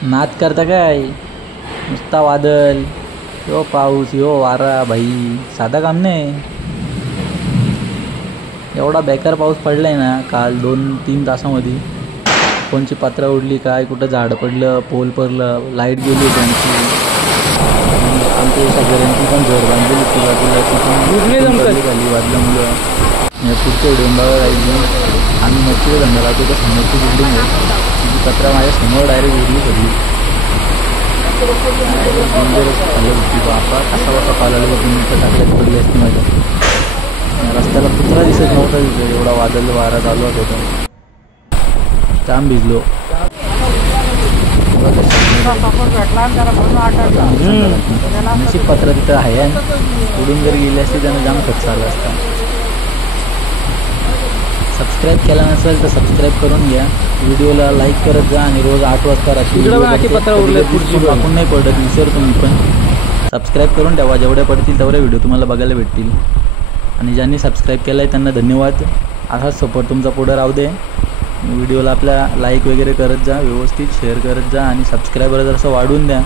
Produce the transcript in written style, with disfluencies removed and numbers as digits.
नाद करता काय, नुसता वादळ, यो पाऊस, यो वारा, भाई साधा काम नाही. एवढा बेकार पाऊस पडलाय ना काल 2-3 तासामध्ये. कोणची पात्र उडली काय, कुठं झाड पडलं, पोल पडलं, लाईट गेली त्यांची. आमच्या शेजाऱ्यांची पण घर बांधलेली होती बाजूला, तिथून झाली वादल्यामुळं. पुढच्या व्हिडिओ बघा आम्ही मच्छीला धंदा लावतो तर समोरची बिल्डिंग आहे, तिची पत्रा माझ्या समोर डायरेक्ट उडली पडली. डेंजरस झालं होती बापा, कसा कसा पालायला तुम्ही तर टाकल्यात पडली असती माझ्या. रस्त्याला कुत्रा दिसत नव्हता तिथे, एवढा वादळ वारा चालू होता. जाम भिजलो. नशीब पत्र तिथं आहे, उडून जर गेले असते त्यांना जाम खर्च आला असता. सबस्क्राईब केला नसेल तर सबस्क्राईब करून घ्या, व्हिडिओला लाईक करत जा आणि रोज 8 वाजता रात्री पत्र उरले आपण नाही पडत विसरतो मी पण. सबस्क्राईब करून ठेवा, जेवढे पडतील तेवढे व्हिडिओ तुम्हाला बघायला भेटतील. आणि ज्यांनी सबस्क्राईब केलं आहे त्यांना धन्यवाद. असाच सपोर्ट तुमचा पुढं राहू दे. व्हिडिओला आपल्या लाईक वगैरे करत जा, व्यवस्थित शेअर करत जा आणि सबस्क्रायबर जरासं वाढवून द्या.